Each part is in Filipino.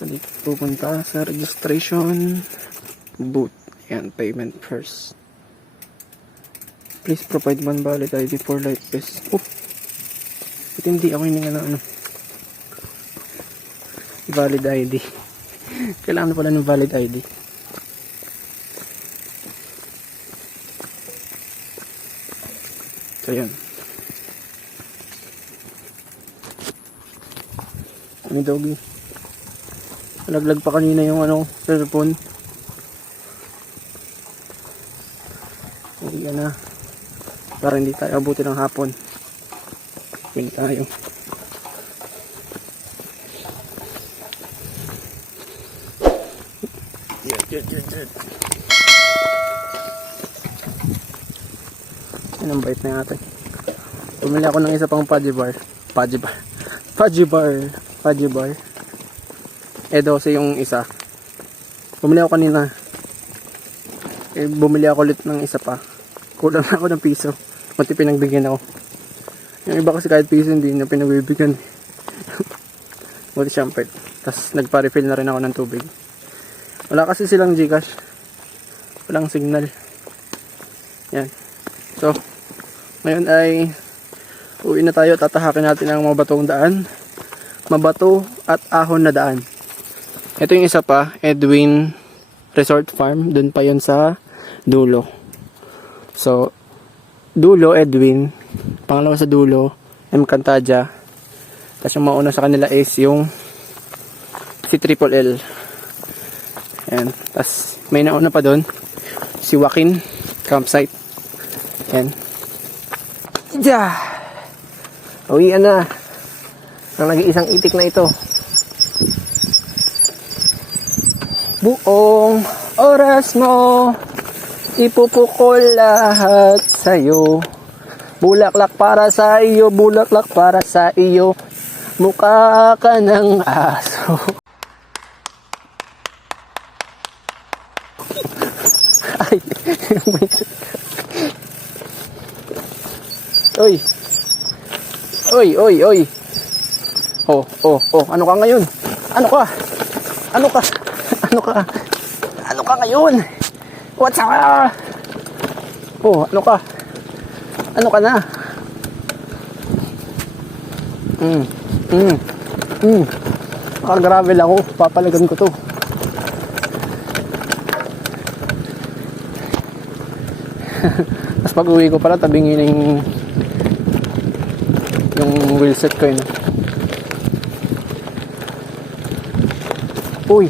So dito pupunta sa registration booth. Ayan, payment first. Please provide one valid ID for light vest. Oh, ba't hindi ako hininga na ano? Valid ID. Kailangan na pala ng valid ID. So yun. Ano doggy? Nalaglag pa kanina yung ano, cellphone. Uwi na. Para hindi tayo abuti ng hapon. Uwi tayo. Yan. Yan ang bait na natin. Bumili ako ng isa pang Fudgy bar. E12 yung isa. Bumili ako kanina. Bumili ako ulit ng isa pa. Kulang na ako ng piso. Pati pinagbigyan ako. Yung iba kasi kahit piso hindi na pinagbibigyan. Buti syempre. Tapos nagpa-refill na rin ako ng tubig. Wala kasi silang Gcash. Walang signal. Yan. So, ngayon ay uwi na tayo. Tatahakin natin ang mabatong daan. Mabato at ahon na daan. Ito yung isa pa. Edwin Resort Farm. Doon pa yun sa dulo. So, dulo Edwin. Pangalawa sa dulo M. Cantadia. Tapos yung mauna sa kanila is yung si Triple L. Ayan. Tapos may nauna pa doon si Joaquin Campsite. Ayan. Yeah! Uwian na. Ang nag-iisang itik na ito. Buong oras mo ipupukol lahat sa'yo. Bulaklak para sa iyo, bulaklak para sa iyo. Mukha ka ng aso. Ay, oy. Oy. Oh, ano ka ngayon? Ano ka ngayon? What's up? Oh, ano ka na? Nakagravel ako, papalagan ko to. Tapos pag uwi ko pala, tabingin na yung wheelset ko yun. Uy.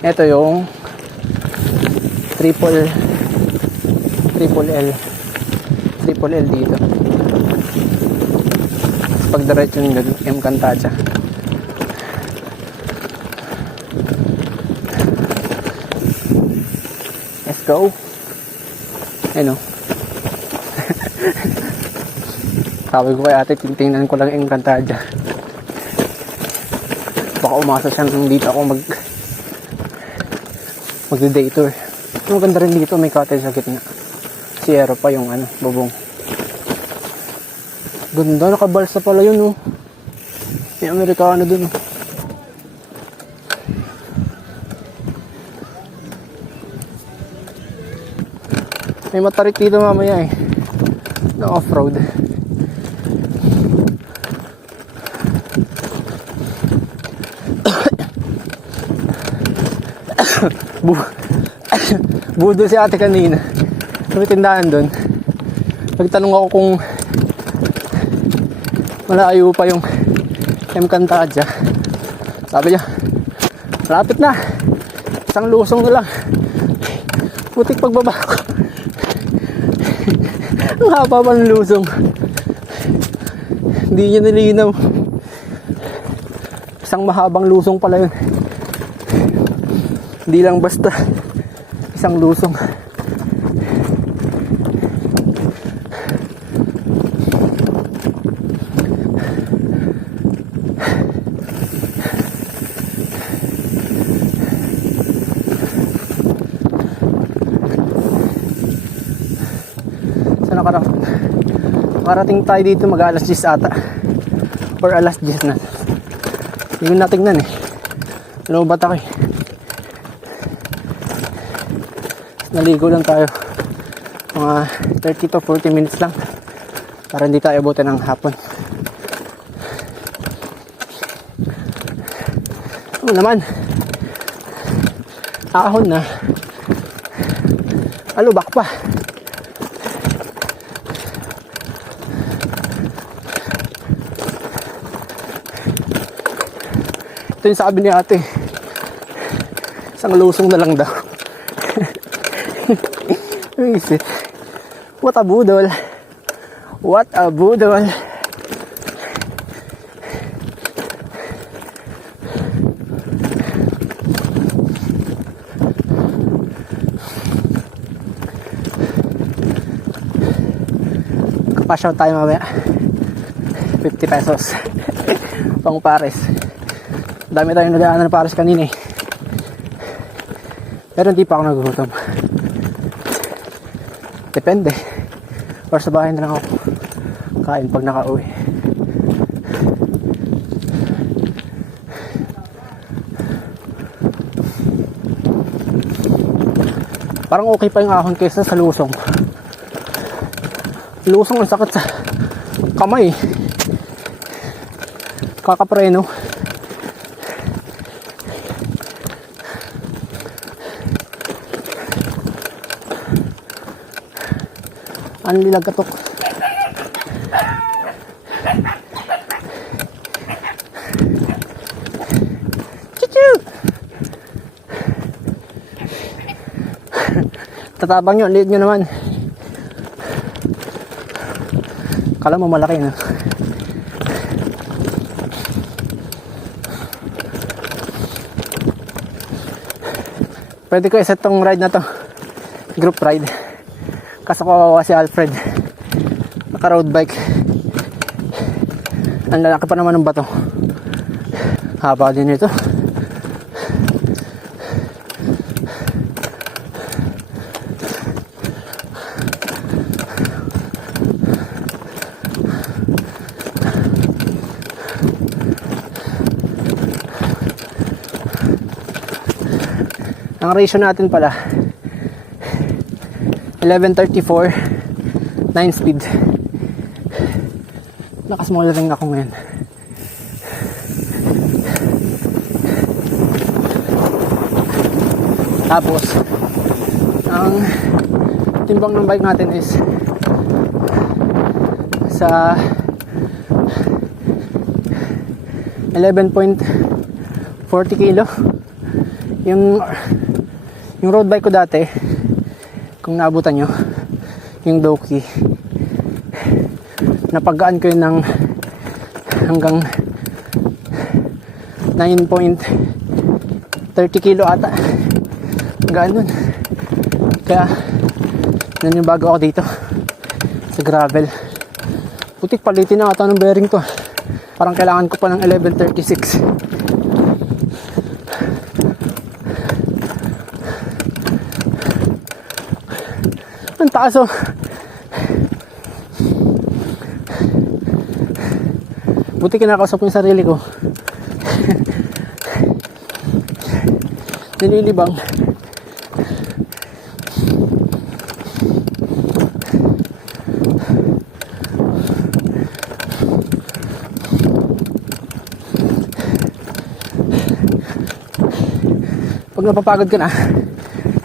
Ito yung triple L dito. Pag diretso yung M. Cantadia. Let's go. Ano? Sabi ko kay ate, tingnan ko lang M. Cantadia. Baka umasa siyang dito ako mag-day tour. Maganda rin dito, may cottage sa gitna. Sierra pa yung bubong. Ganda, nakabalsa pala yun, oh. May Amerikano dun, oh. May matarik dito mamaya, eh. Na off-road. Budo si ate kanina. May tindahan doon. Nagtanong ako kung malayo pa yung M. Cantadia. Sabi niya, malapit na. Isang lusong na lang. Putik pagbaba ko. Ang haba pa ng lusong. Hindi niya nilinaw. Isang mahabang lusong pala yun. Hindi lang basta isang lusong. nakarating tayo dito mag alas 10 ata. Or alas 10 na. Hindi ko natingnan eh. Lobat ako eh. Naligo lang tayo. Mga 30 to 40 minutes lang. Para hindi tayo abutin ng hapon. Ano naman? Ahon na. Alubak pa. Ito yung sabi ni ate. Isang lusong na lang daw. What is it? What a budol. What a budol. Kapasyaw tayo mamaya. 50 pesos. Pang pares. Dami tayong nadaanan ng pares kanina eh. Pero hindi pa ako nagugutom. Depende. Or sa bahay na lang ako kain pag nakauwi. Parang okay pa yung ahon kaysa sa lusong. Lusong ang sakit sa kamay. Kakapreno. Ang lilag katok. Chuchu! Tatabang nyo, liit nyo naman. Kala mo malaki na. Pwede ko iset tong ride na to. Group ride. Kaso kawawa si Alfred. Naka road bike. Ang lalaki pa naman ng bato. Haba din ito. Ang ratio natin pala 11:34 9 speed. Naka-small ring ako ngayon. Tapos ang timbang ng bike natin is sa 11.40 kilo. Yung road bike ko dati, kung naabutan nyo, yung Doki, napagaan ko yun ng hanggang 9.30 kilo ata. Gaan nun. Kaya yun yung bago ako dito sa gravel. Putik, palitin na ata ng bearing to. Parang kailangan ko pa ng 11.36. Ang taas oh. Buti kinakausap ko yung sarili ko. Nililibang. Pag napapagod ka na,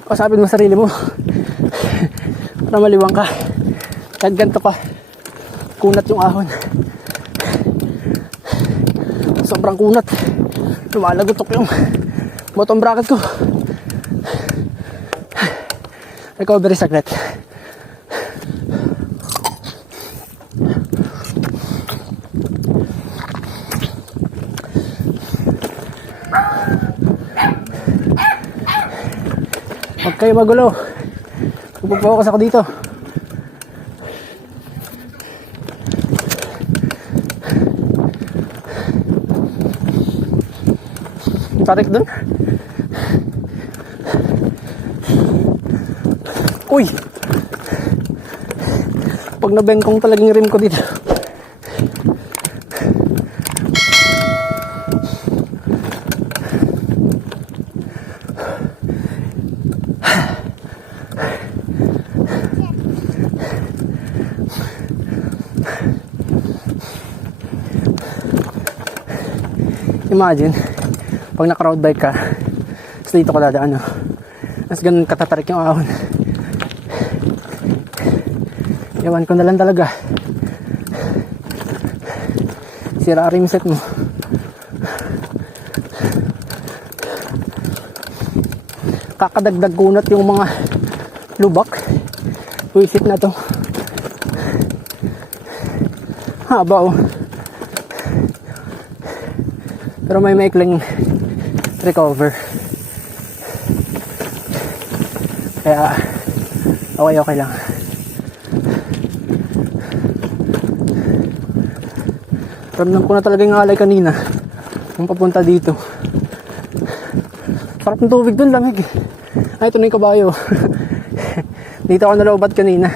kausapin mo sarili mo para maliwang ka. Kahit ganito pa kunat yung ahon, sobrang kunat, lumalagotok yung bottom bracket ko. Recovery saglit. Huwag kayo magulo. Pagpapaukas ako dito. Tarik dun. Uy! pag nabengkong talagang rim ko dito. Imagine, pag naka-road bike ka, tapos dito ka dadaan, no? Tapos ganun katatarik yung ahon. Ewan ko na lang talaga. Sira rim set mo. Kakadagdag kunat yung mga lubak. Wisit na to. Haba oh. Pero may maikling recover. Kaya okay lang. Ramdam ko na talaga yung alay kanina kung papunta dito. Sarap ng tubig dun, lamig. Ay, ito na yung kabayo. Dito ako nalaubat kanina.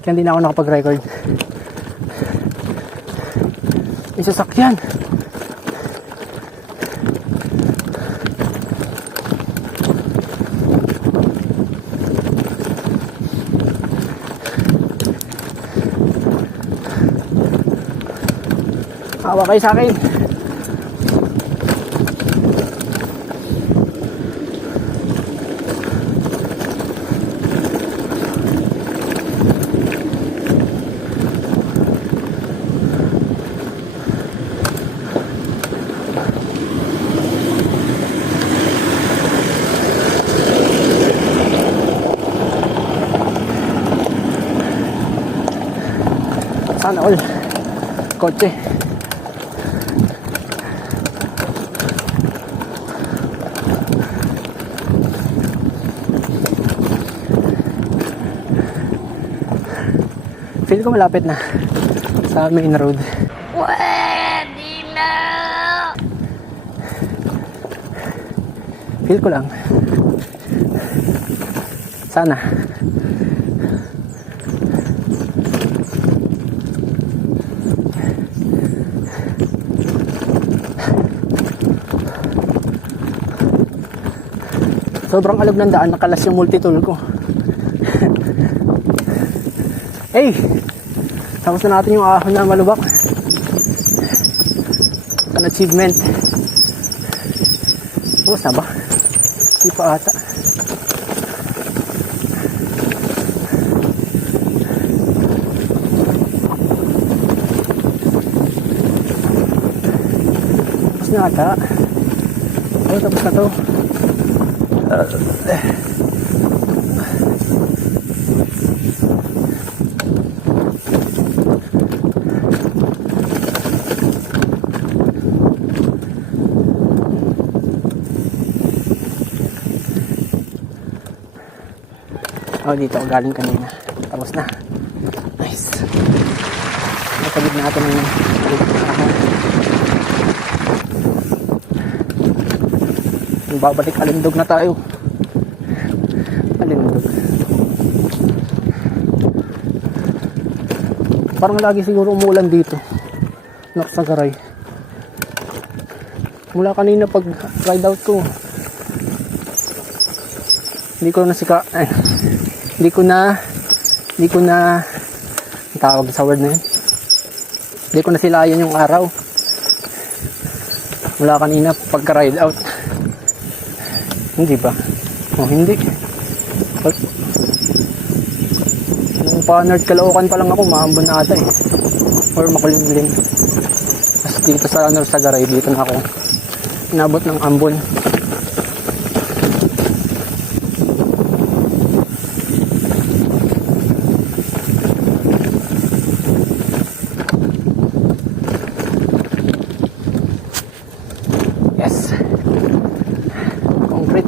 Kaya hindi na ako nakapag-record. May sasakyan. Hawa kayo sa akin. Sana all kotse. Feel ko malapit na sa main road. Pwede na! Feel ko lang. Sana. Sobrang alog ng daan, nakalas yung multitool ko. Hey! Tapos na natin yung ahon na malubak. An achievement. Tapos na ba? Hindi pa ata. Tapos na ata. Oh, tapos na to. Oh, dito ako galing kanina. Tapos na. Nice. Nasagid na natin yung babalik, alindog na tayo. Alindog. Parang lagi siguro umulan dito. Naksagaray. Mula kanina pag ride out ko, hindi ko na tawag sa word na yun. Hindi ko na silayan yung araw. Mula kanina pagka-ride out. Hindi ba? O hindi. Nung pa-North Caloocan pa lang ako, maambon na ata eh. Or makulimlim. Tapos dito sa Sagaray, dito na ako inabot ng ambon.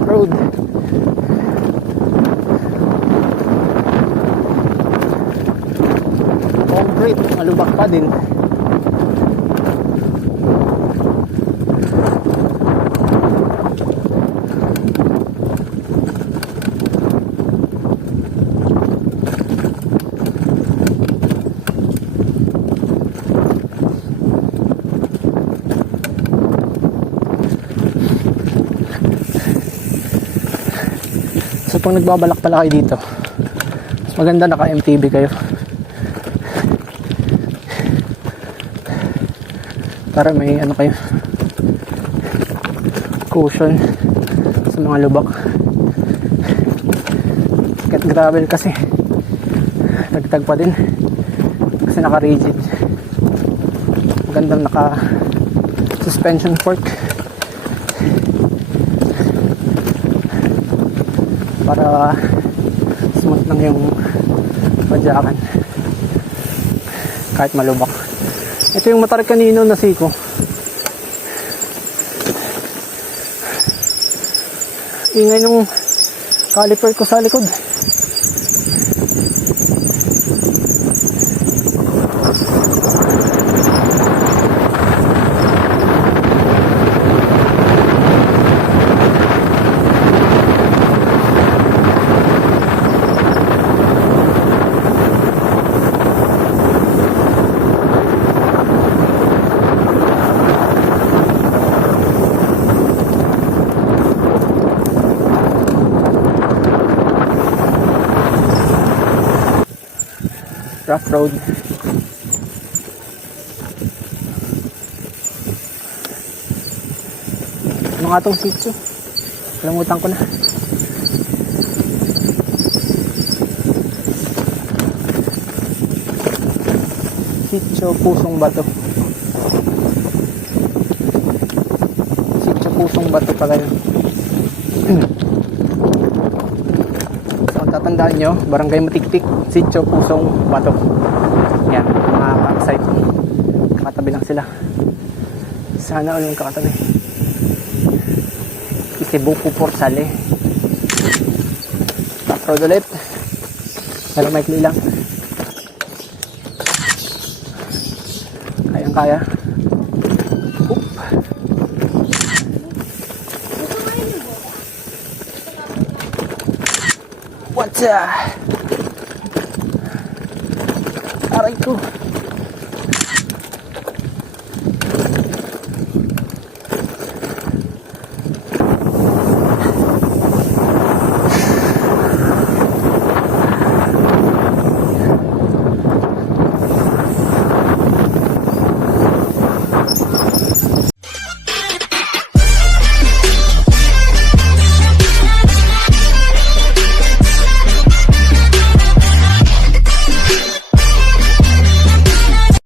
Road. Concrete, malubak pa din. So pag nagbabalak pala kayo dito, mas maganda naka MTB kayo. Para may ano kayo, cushion sa mga lubak. Kahit gravel kasi nagtag pa din kasi naka rigid. Magandang naka suspension fork para smooth lang yung padyakan kahit malubak. Ito yung motor kanino na siko. Ingay nung caliper ko sa likod. Rough road. Ano nga tong sitio? Kalimutan ko na. Sitio Pusong Bato. Sitio Pusong Bato pala yun. So, ang tatandaan nyo, Barangay Matiktik, Sitio Pusong Bato. Yan, mga campsite. Katabi lang sila. Sana all yung kakatabi. Isibuku Port Sale. Road ulit. Pero maikli lang. Kayang kaya. Oop. What's up? Aray ko.